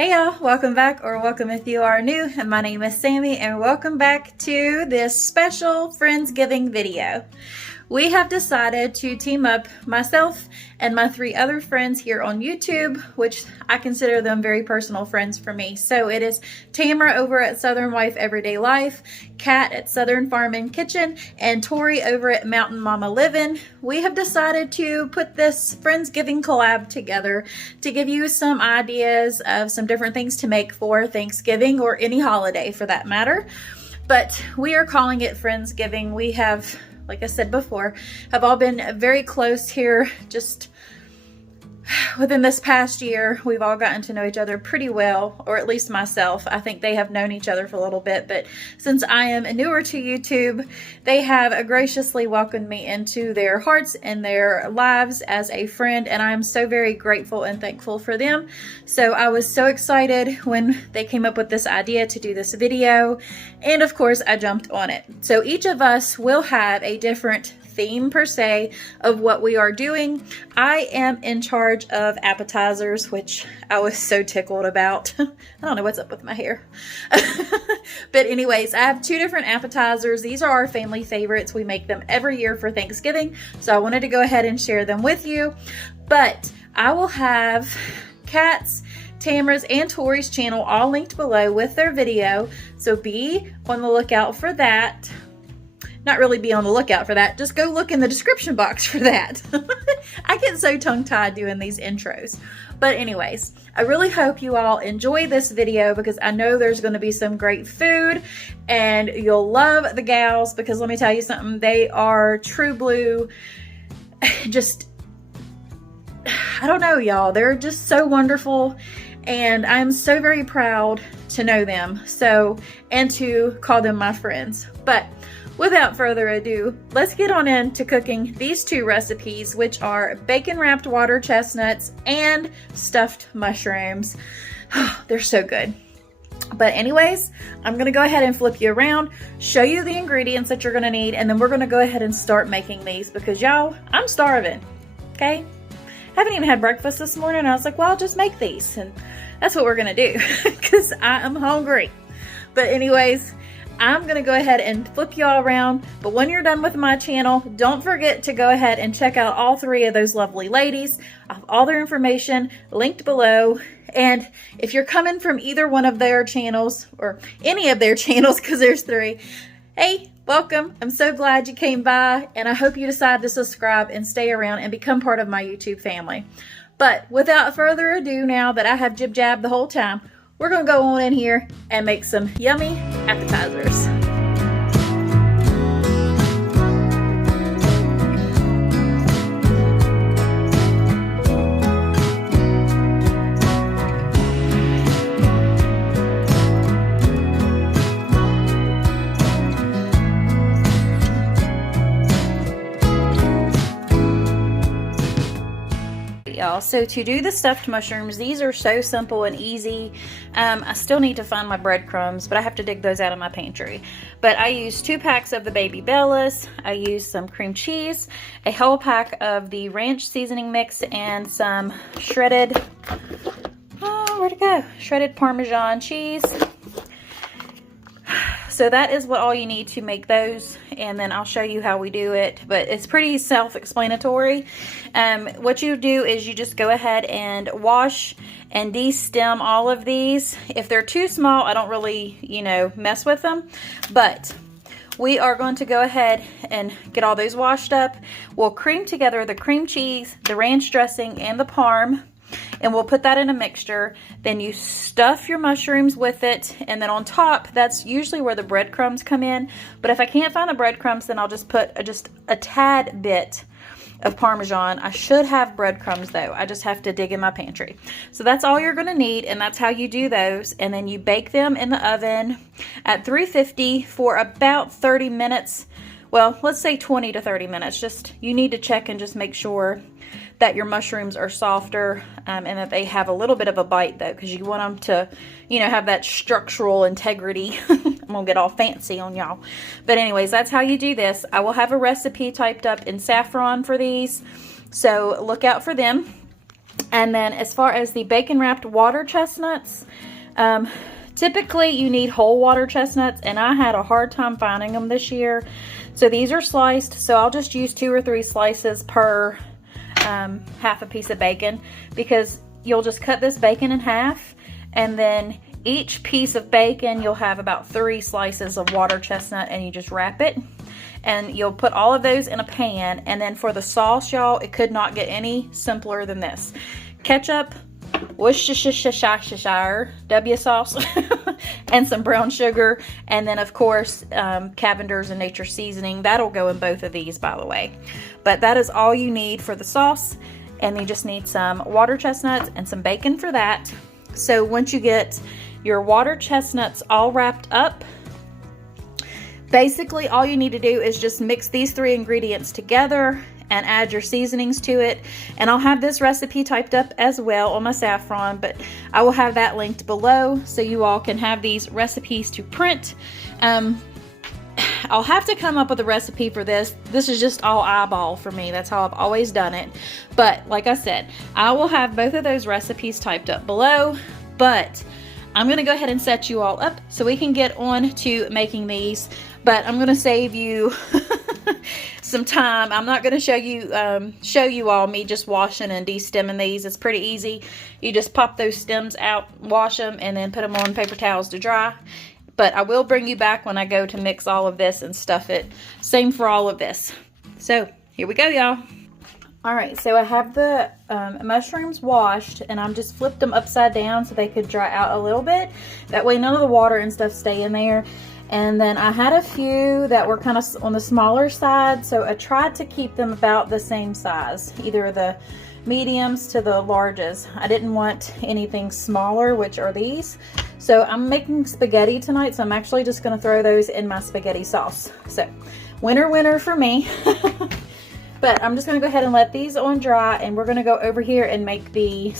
Hey y'all, welcome back, or welcome if you are new. And my name is Sammy, and welcome back to this special Friendsgiving video. We have decided to team up, myself and my 3 other friends here on YouTube, which I consider them very personal friends for me. So it is Tamara over at Southern Wife Everyday Life, Katt at Southern Farm and Kitchen, and Tory over at Mountain Momma Living. We have decided to put this Friendsgiving collab together to give you some ideas of some different things to make for Thanksgiving or any holiday for that matter. But we are calling it Friendsgiving. We have, like I said before, have all been very close here. Just within this past year, we've all gotten to know each other pretty well, or at least myself. I think they have known each other for a little bit, but since I am newer to YouTube, they have graciously welcomed me into their hearts and their lives as a friend, and I'm so very grateful and thankful for them. So I was so excited when they came up with this idea to do this video, and of course I jumped on it. So each of us will have a different theme per se of what we are doing. I am in charge of appetizers, which I was so tickled about. I don't know what's up with my hair. But anyways, I have 2 different appetizers. These are our family favorites. We make them every year for Thanksgiving, so I wanted to go ahead and share them with you. But I will have Katt's, Tamara's, and Tory's channel all linked below with their video, so be on the lookout for that. Not really be on the lookout for that, just go look in the description box for that. I get so tongue-tied doing these intros. But anyways, I really hope you all enjoy this video because I know there's going to be some great food and you'll love the gals, because let me tell you something, they are true blue. Just, I don't know, y'all, they're just so wonderful, and I'm so very proud to know them, so, and to call them my friends. But without further ado, let's get on into cooking these 2 recipes, which are bacon wrapped water chestnuts and stuffed mushrooms. They're so good. But anyways, I'm gonna go ahead and flip you around, show you the ingredients that you're gonna need, and then we're gonna go ahead and start making these because y'all, I'm starving, okay? Haven't even had breakfast this morning, and I was like, well, I'll just make these, and that's what we're gonna do because I am hungry. But anyways, I'm going to go ahead and flip you all around, but when you're done with my channel, don't forget to go ahead and check out all 3 of those lovely ladies. I have all their information linked below, and if you're coming from either one of their channels, or any of their channels, because there's 3, hey, welcome. I'm so glad you came by, and I hope you decide to subscribe and stay around and become part of my YouTube family. But without further ado, now that I have jib-jabbed the whole time, we're going to go on in here and make some yummy appetizers. Y'all, so to do the stuffed mushrooms, these are so simple and easy. I still need to find my breadcrumbs, but I have to dig those out of my pantry. But I used 2 packs of the baby bellas, I used some cream cheese, a whole pack of the ranch seasoning mix, and some shredded, where'd it go? Shredded Parmesan cheese. So that is what all you need to make those, and then I'll show you how we do it, but it's pretty self-explanatory. What you do is you just go ahead and wash and de-stem all of these. If they're too small, I don't really, mess with them, but we are going to go ahead and get all those washed up. We'll cream together the cream cheese, the ranch dressing, and the parm, and we'll put that in a mixture. Then you stuff your mushrooms with it, and then on top, that's usually where the breadcrumbs come in. But if I can't find the breadcrumbs, then I'll just put just a tad bit of Parmesan. I should have breadcrumbs though. I just have to dig in my pantry. So that's all you're gonna need, and that's how you do those. And then you bake them in the oven at 350 for about 30 minutes. Well, let's say 20 to 30 minutes. Just, you need to check and just make sure that your mushrooms are softer and that they have a little bit of a bite though, because you want them to, have that structural integrity. I'm gonna get all fancy on y'all. But anyways, that's how you do this. I will have a recipe typed up in saffron for these, so look out for them. And then as far as the bacon wrapped water chestnuts, typically you need whole water chestnuts, and I had a hard time finding them this year. So these are sliced, so I'll just use 2 or 3 slices per half a piece of bacon, because you'll just cut this bacon in half, and then each piece of bacon you'll have about 3 slices of water chestnut, and you just wrap it, and you'll put all of those in a pan. And then for the sauce, y'all, it could not get any simpler than this. Ketchup, Worcestershire W sauce, and some brown sugar, and then of course Cavender's and Nature seasoning. That'll go in both of these, by the way. But that is all you need for the sauce, and you just need some water chestnuts and some bacon for that. So once you get your water chestnuts all wrapped up, basically all you need to do is just mix these 3 ingredients together and add your seasonings to it. And I'll have this recipe typed up as well on my saffron, but I will have that linked below so you all can have these recipes to print. I'll have to come up with a recipe for this. This is just all eyeball for me. That's how I've always done it. But like I said, I will have both of those recipes typed up below, but I'm gonna go ahead and set you all up so we can get on to making these. But I'm gonna save you some time. I'm not going to show you all me just washing and de-stemming these. It's pretty easy. You just pop those stems out, wash them, and then put them on paper towels to dry. But I will bring you back when I go to mix all of this and stuff it. Same for all of this. So here we go, y'all. All right, so I have the mushrooms washed, and I'm just flipped them upside down so they could dry out a little bit. That way none of the water and stuff stay in there. And then I had a few that were kind of on the smaller side, so I tried to keep them about the same size, either the mediums to the larges. I didn't want anything smaller, which are these. So I'm making spaghetti tonight, so I'm actually just going to throw those in my spaghetti sauce. So winner for me. But I'm just going to go ahead and let these on dry, and we're going to go over here and make the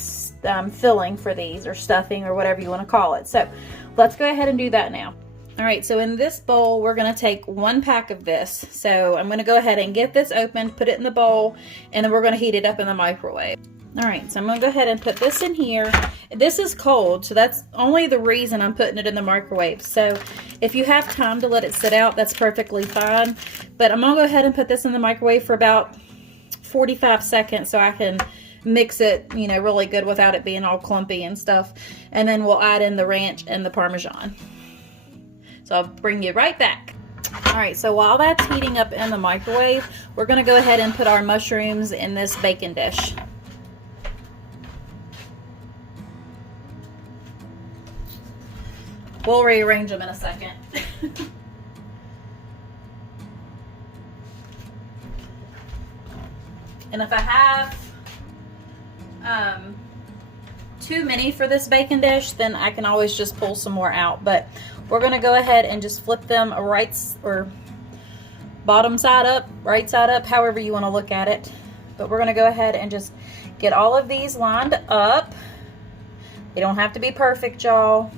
filling for these, or stuffing, or whatever you want to call it. So let's go ahead and do that now. All right, so in this bowl, we're gonna take 1 pack of this. So I'm gonna go ahead and get this open, put it in the bowl, and then we're gonna heat it up in the microwave. All right, so I'm gonna go ahead and put this in here. This is cold, so that's only the reason I'm putting it in the microwave. So if you have time to let it sit out, that's perfectly fine. But I'm gonna go ahead and put this in the microwave for about 45 seconds so I can mix it, you know, really good without it being all clumpy and stuff. And then we'll add in the ranch and the Parmesan. So I'll bring you right back. All right, so while that's heating up in the microwave, we're gonna go ahead and put our mushrooms in this bacon dish. We'll rearrange them in a second. And if I have too many for this bacon dish, then I can always just pull some more out. But we're gonna go ahead and just flip them right, or bottom side up, right side up, however you wanna look at it. But we're gonna go ahead and just get all of these lined up. They don't have to be perfect, y'all.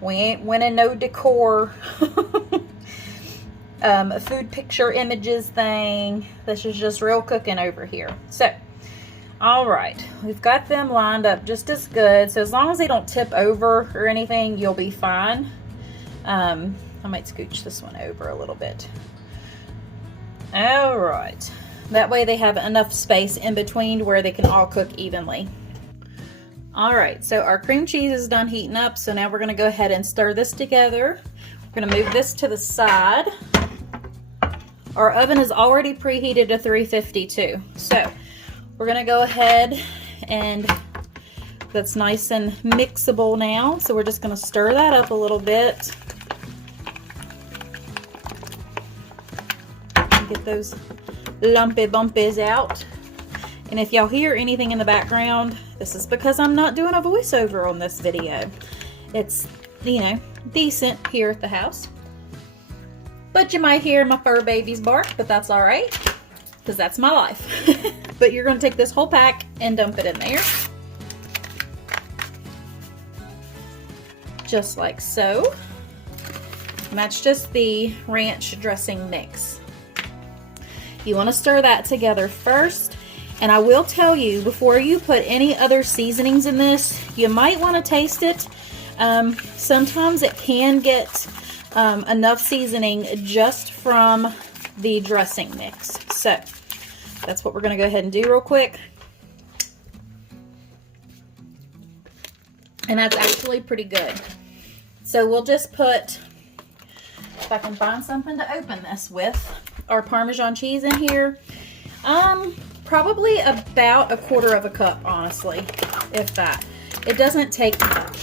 We ain't winning no decor food picture images thing. This is just real cooking over here. So, all right, we've got them lined up just as good. So as long as they don't tip over or anything, you'll be fine. I might scooch this one over a little bit. All right, that way they have enough space in between where they can all cook evenly. All right, so our cream cheese is done heating up. So now we're gonna go ahead and stir this together. We're gonna move this to the side. Our oven is already preheated to 352. So we're gonna go ahead, and that's nice and mixable now. So we're just gonna stir that up a little bit. Get those lumpy bumpies out. And if y'all hear anything in the background, this is because I'm not doing a voiceover on this video. It's, you know, decent here at the house. But you might hear my fur babies bark, but that's all right, because that's my life. But you're going to take this whole pack and dump it in there. Just like so. And that's just the ranch dressing mix. You want to stir that together first, And I will tell you, before you put any other seasonings in this, you might want to taste it. Sometimes it can get enough seasoning just from the dressing mix. So that's what we're going to go ahead and do real quick. And that's actually pretty good. So we'll just put, if I can find something to open this with, our Parmesan cheese in here. Probably about 1/4 cup, honestly, if that. It doesn't take much.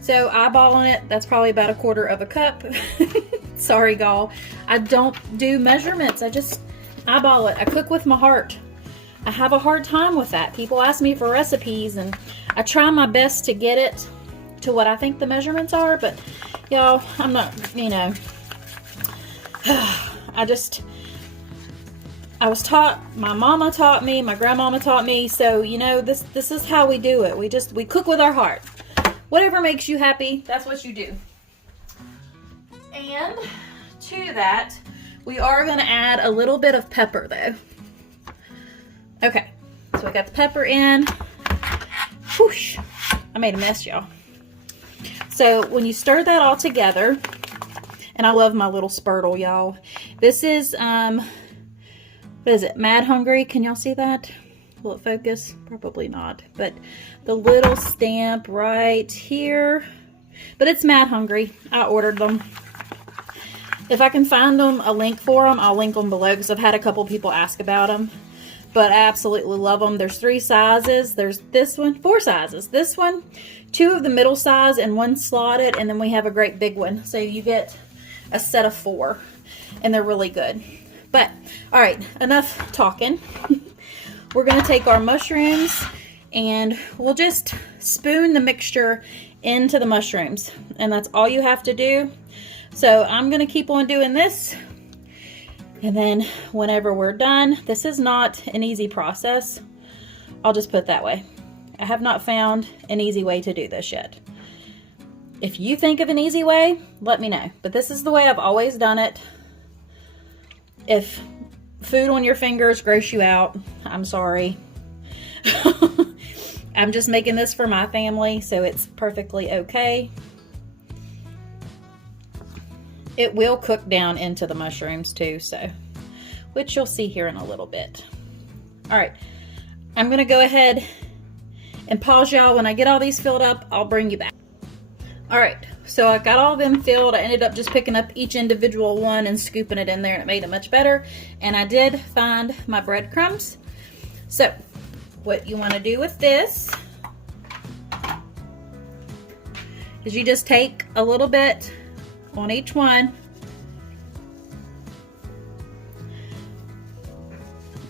So eyeballing it, that's probably about 1/4 cup. Sorry, y'all. I don't do measurements. I just eyeball it. I cook with my heart. I have a hard time with that. People ask me for recipes, and I try my best to get it to what I think the measurements are, but y'all, I'm not, you know, I was taught, my mama taught me, my grandmama taught me, so, you know, this is how we do it. We cook with our heart. Whatever makes you happy, that's what you do. And to that, we are going to add a little bit of pepper, though. Okay, so we got the pepper in. Whoosh, I made a mess, y'all. So when you stir that all together, and I love my little spurtle, y'all. This is, what is it, Mad Hungry? Can y'all see that? Will it focus? Probably not. But the little stamp right here. But it's Mad Hungry. I ordered them. If I can find them, a link for them, I'll link them below because I've had a couple people ask about them. But I absolutely love them. There's 3 sizes. There's this one, 4 sizes. This one, 2 of the middle size and 1 slotted, and then we have a great big one. So you get a set of 4, and they're really good. But, all right, enough talking. We're going to take our mushrooms, and we'll just spoon the mixture into the mushrooms, and that's all you have to do. So I'm going to keep on doing this. And then whenever we're done, this is not an easy process. I'll just put it that way. I have not found an easy way to do this yet. If you think of an easy way, let me know. But this is the way I've always done it. If food on your fingers gross you out, I'm sorry. I'm just making this for my family, so it's perfectly okay. It will cook down into the mushrooms too, so, which you'll see here in a little bit. All right, I'm gonna go ahead and pause y'all. When I get all these filled up, I'll bring you back. All right, so I got all of them filled. I ended up just picking up each individual one and scooping it in there, and it made it much better. And I did find my breadcrumbs. So what you wanna do with this is you just take a little bit on each one,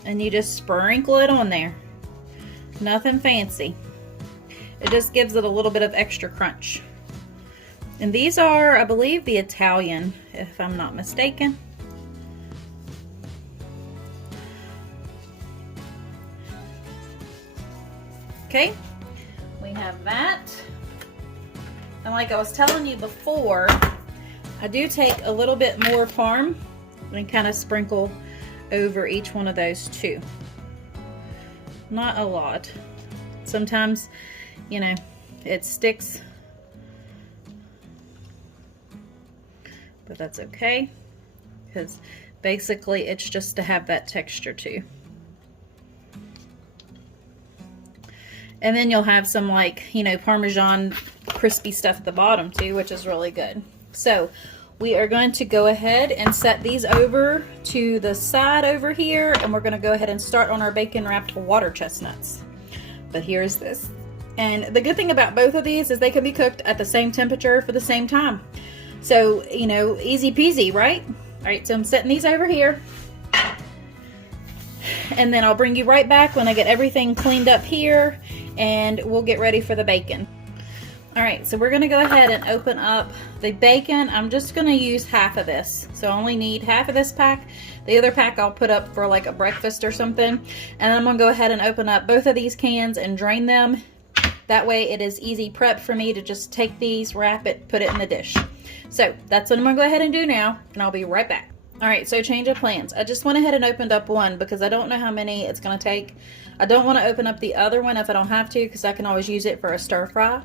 and you just sprinkle it on there. Nothing fancy. It just gives it a little bit of extra crunch. And these are, I believe, the Italian, if I'm not mistaken. Okay, we have that. And like I was telling you before, I do take a little bit more parm and kind of sprinkle over each one of those too. Not a lot. Sometimes, you know, it sticks, but that's okay, because basically it's just to have that texture too. And then you'll have some, like, you know, Parmesan crispy stuff at the bottom too, which is really good. So we are going to go ahead and set these over to the side over here, and we're going to go ahead and start on our bacon wrapped water chestnuts. But here's this. And the good thing about both of these is they can be cooked at the same temperature for the same time. So, you know, easy peasy, right? All right, so I'm setting these over here. And then I'll bring you right back when I get everything cleaned up here, and we'll get ready for the bacon. All right, so we're gonna go ahead and open up the bacon. I'm just gonna use half of this. So I only need half of this pack. The other pack I'll put up for like a breakfast or something. And then I'm gonna go ahead and open up both of these cans and drain them. That way it is easy prep for me to just take these, wrap it, put it in the dish. So that's what I'm gonna go ahead and do now, and I'll be right back. All right, so change of plans. I just went ahead and opened up one because I don't know how many it's going to take. I don't want to open up the other one if I don't have to, because I can always use it for a stir fry.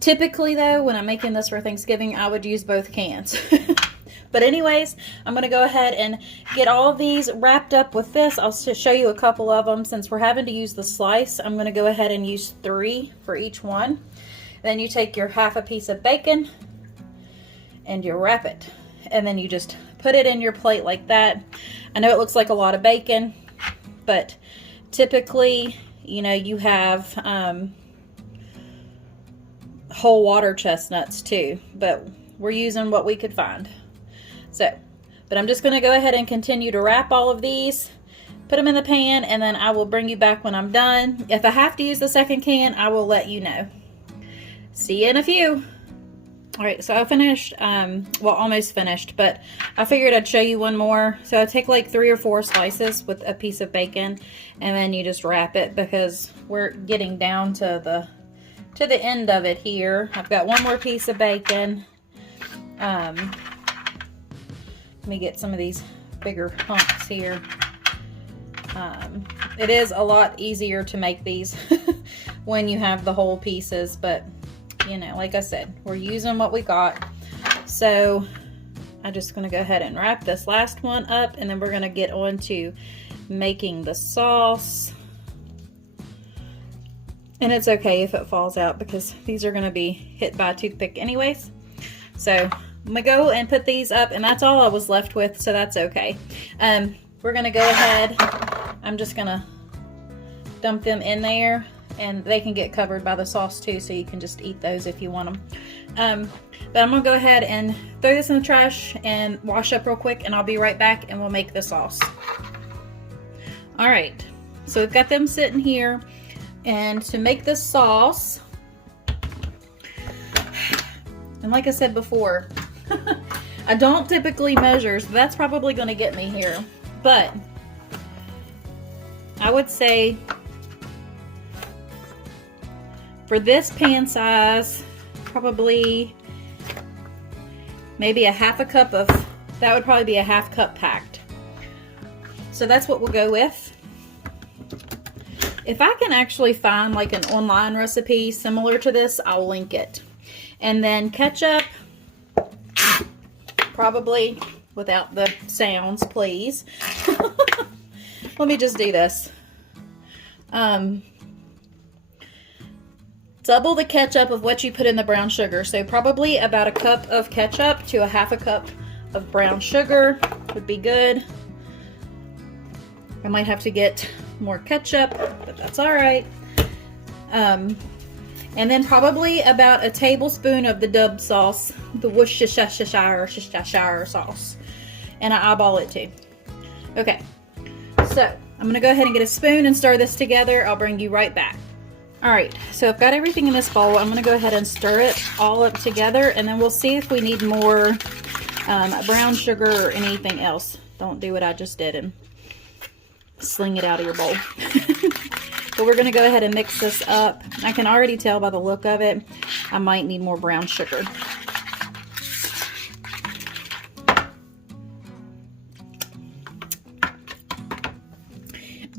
Typically though, when I'm making this for Thanksgiving, I would use both cans. But anyways, I'm going to go ahead and get all of these wrapped up with this. I'll show you a couple of them. Since we're having to use the slice, I'm going to go ahead and use 3 for each one. Then you take your half a piece of bacon and you wrap it. And then you just put it in your plate like that. I know it looks like a lot of bacon, but typically, you know, you have whole water chestnuts too, but we're using what we could find. So, but I'm just going to go ahead and continue to wrap all of these, put them in the pan, and then I will bring you back when I'm done. If I have to use the second can, I will let you know. See you in a few. All right, so I finished, well, almost finished, but I figured I'd show you one more. So I take like 3 or 4 slices with a piece of bacon, and then you just wrap it, because we're getting down to the end of it here. I've got one more piece of bacon. Let me get some of these bigger hunks here. It is a lot easier to make these when you have the whole pieces, but you know, like I said, we're using what we got. So I'm just going to go ahead and wrap this last one up, and then we're going to get on to making the sauce. And it's okay if it falls out, because these are going to be hit by a toothpick anyways. So I'm going to go and put these up, and that's all I was left with, so that's okay. We're going to go ahead, I'm just going to dump them in there, and they can get covered by the sauce too, so you can just eat those if you want them. But I'm going to go ahead and throw this in the trash and wash up real quick, and I'll be right back and we'll make the sauce. Alright, so we've got them sitting here, and to make this sauce, and like I said before, I don't typically measure, so that's probably going to get me here, but I would say for this pan size, probably maybe a half a cup of, that would probably be a half cup packed. So that's what we'll go with. If I can actually find like an online recipe similar to this, I'll link it. And then ketchup, probably without the sounds, please. Let me just do this. Double the ketchup of what you put in the brown sugar. So probably about a cup of ketchup to a half a cup of brown sugar would be good. I might have to get more ketchup, but that's all right. And then probably about a tablespoon of the Dub sauce, the Worcestershire sauce. And I eyeball it too. Okay, so I'm gonna go ahead and get a spoon and stir this together. I'll bring you right back. All right, so I've got everything in this bowl. I'm gonna go ahead and stir it all up together, and then we'll see if we need more brown sugar or anything else. Don't do what I just did and sling it out of your bowl. But we're gonna go ahead and mix this up. I can already tell by the look of it, I might need more brown sugar.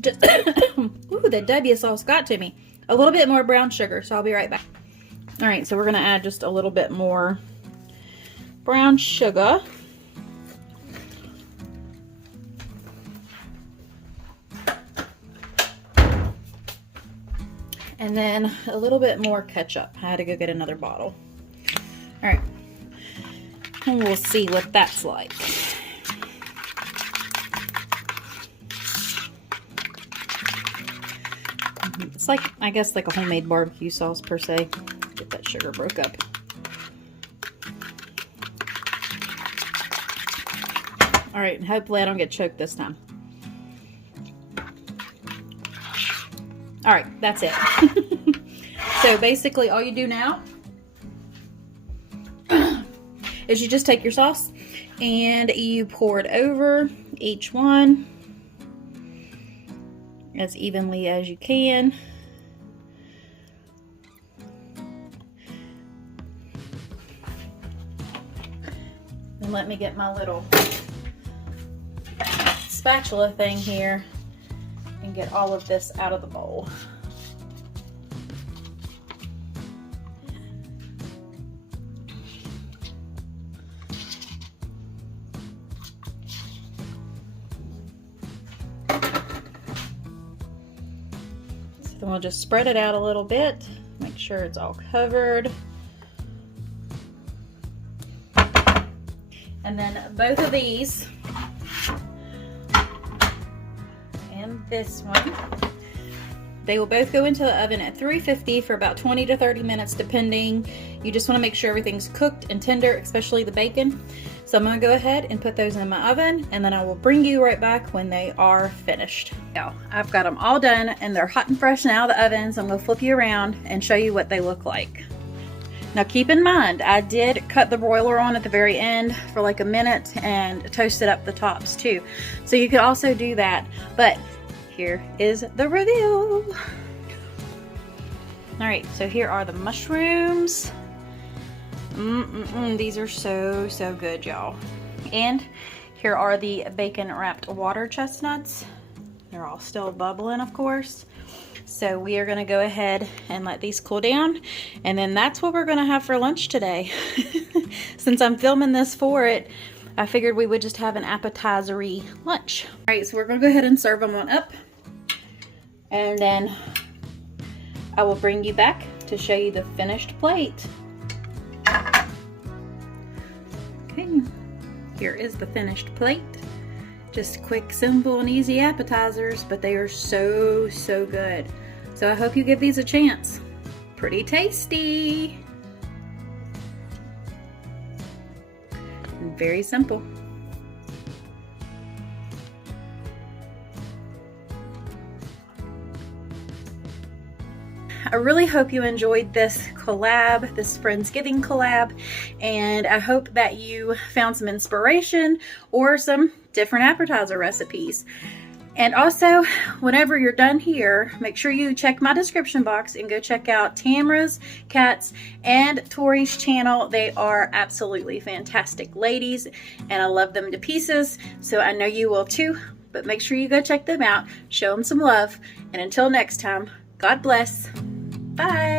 Just ooh, the W sauce got to me. A little bit more brown sugar, so I'll be right back. All right, so we're gonna add just a little bit more brown sugar. And then a little bit more ketchup. I had to go get another bottle. All right, and we'll see what that's like. It's like, I guess, like a homemade barbecue sauce per se. Get that sugar broke up. All right, hopefully I don't get choked this time. All right, that's it. So basically all you do now is you just take your sauce and you pour it over each one as evenly as you can. And let me get my little spatula thing here and get all of this out of the bowl. So then we'll just spread it out a little bit, make sure it's all covered. And then both of these and this one, they will both go into the oven at 350 for about 20 to 30 minutes depending. You just want to make sure everything's cooked and tender, especially the bacon. So I'm going to go ahead and put those in my oven, and then I will bring you right back when they are finished. Now, I've got them all done and they're hot and fresh and out of the oven, so I'm going to flip you around and show you what they look like. Now keep in mind, I did cut the broiler on at the very end for like a minute and toasted up the tops too. So you could also do that, but here is the reveal. All right, so here are the mushrooms. These are so good, y'all. And here are the bacon wrapped water chestnuts. They're all still bubbling, of course. So we are going to go ahead and let these cool down, and then that's what we're going to have for lunch today. Since I'm filming this for it, I figured we would just have an appetizer-y lunch. All right, so we're going to go ahead and serve them on up, and then I will bring you back to show you the finished plate. Okay, here is the finished plate. Just quick, simple, and easy appetizers, but they are so good. So I hope you give these a chance. Pretty tasty. And very simple. I really hope you enjoyed this collab, this Friendsgiving collab, and I hope that you found some inspiration or some different appetizer recipes. And also, whenever you're done here, make sure you check my description box and go check out Tamara's, Katt's, and Tory's channel. They are absolutely fantastic ladies, and I love them to pieces, so I know you will too. But make sure you go check them out, show them some love, and until next time, God bless. Bye.